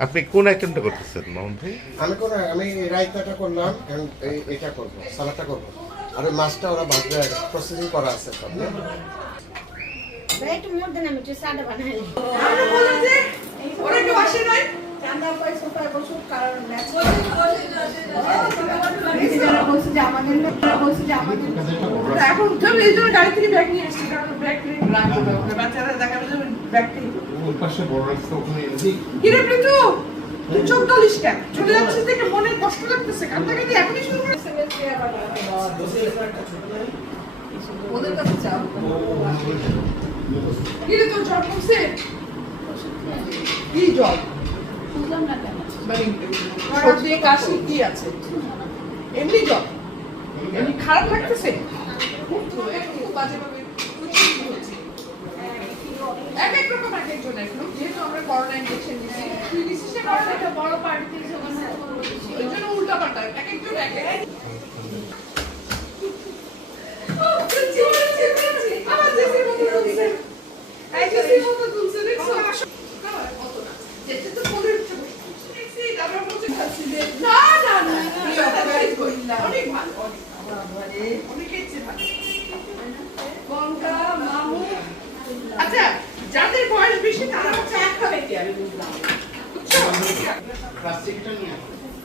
আপনি কোন আইটেমটা করতেছেন মোহন ভাই? আমি কোন আমি রায়তাটা করলাম এই এটা করব সালাদটা করব। আর মাছটা ওরা ভাজবে প্রসেসিং করা আছে সব না? একটু মধ্যে আমি একটু সাদা বানাই। ওরা কেউ আসে নাই চান্দা পয়সা পায় বসুক কারণ ওরা এখন উঠবে এই জন্য গাড়ি থেকে ব্যাগ নিয়ে আসছে কারণ ব্যাগ বাচ্চারা তুই চোখ কেন? চলে যাচ্ছিস দেখে মনে কষ্ট লাগতেছে এখনই শুরু ওদের কাছে যাও কিরে তোর জ্বর কমছে? কি জ্বর? মানে সর্দি কাশি কি আছে? এমনি জ্বর? এমনি খারাপ লাগতেছে? খুব তো, একটু বাজেভাবে খুঁজছি হচ্ছে। এক এক রকম এক একজন এক রকম। যেহেতু আমরা করোনা ইনজেকশন দিছি তুই দিছিস না করোনা একটা বড় পার্টি ওই জন্য উল্টা পাল্টা এক একজন এক এক না, না, না, অনেক ভালো, অনেক ভালো। অনেকের চেয়ে ভালো। যাদের বয়স বেশি তারা হচ্ছে এক খাবে কি আমি বুঝলাম। বুঝছ?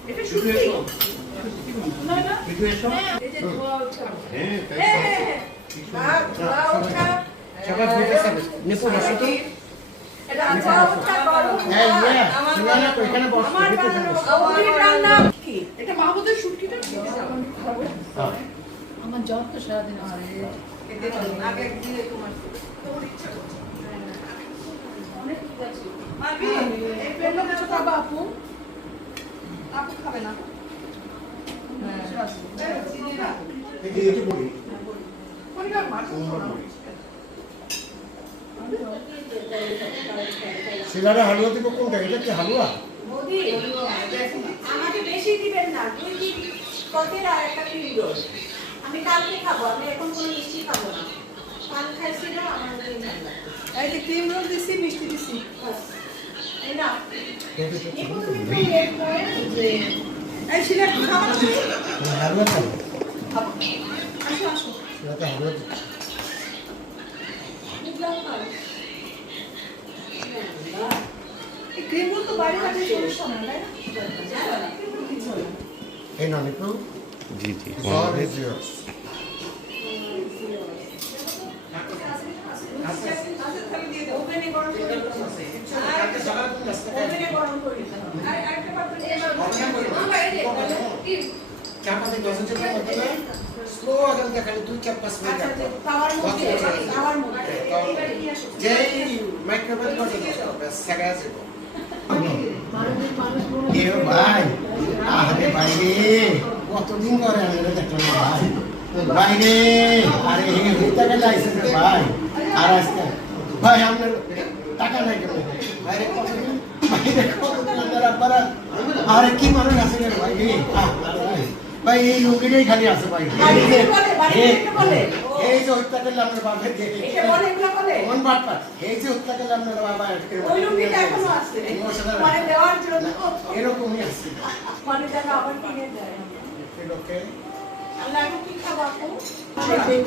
এটা সত্যি? না, না। এই যে ধোয়া ওঠা। হ্যাঁ, হ্যাঁ, হ্যাঁ। ধোয়া, ধোয়া ওঠা। সবাই বুঝতেছে নিপু বসো তো। এটা ভাত। ইয়ে আমার তো এখানে বসো। কি? এটা মাহবুবের শুটকিটা জ্বর তো সারাদিন আছে আপু? হালুয়া দিব কোনটা? এটা কি হালুয়া? আমাকে বেশি দিবেন না। দুই দিন কতের আর একটা আমি কালকে খাব আমি এখন কোনো মিষ্টি খাব না। পান খাইছি না আমার। এই যে ক্রিম রোল দিছি মিষ্টি দিছি। এই না এই শিলা খাওয়া আসো আসো। ক্রিম রোল তো সমস্যা না তাই না? এই না নিপু জি জি মোহন সব ভাই ইজ ইয়ার্স ওভেনে গরম করে দিতে হবে। ওভেনে গরম করে দিতে হবে। আর আরেকটা পাত্র নিয়ে এসো। আমার এই যে, কি? চাপাতি দশে চেপে করতে না স্লো আগাম দেখালে দুই চাপ পাঁচ মিনিট আচ্ছা, যে রাখবো তাওয়ার মধ্যে, তাওয়ার মধ্যে। এইবারে নিয়ে আসো। যেই মাইক্রোওয়েভ করে দাও ব্যাস সেরা যাব এ ভাই আরে ভাই রে কতদিন করে আমি এটা দেখলাম ভাই ভাই রে আরে হইতে রে ভাই আর আজকে ভাই আপনার টাকা নাই কেন ভাই রে কতদিন আরে কি মানুষ আছে ভাই ভাই এই লোকেরই খালি আছে ভাই এই যে হত্যা করলে আপনার বলে? কোন বাটপা এই যে হত্যা করলে আপনার বাবা এরকমই আছে মানে যেন আবার কিনে দেয়। এই লোকে তাহলে আমি কি খাব আপু? হাফের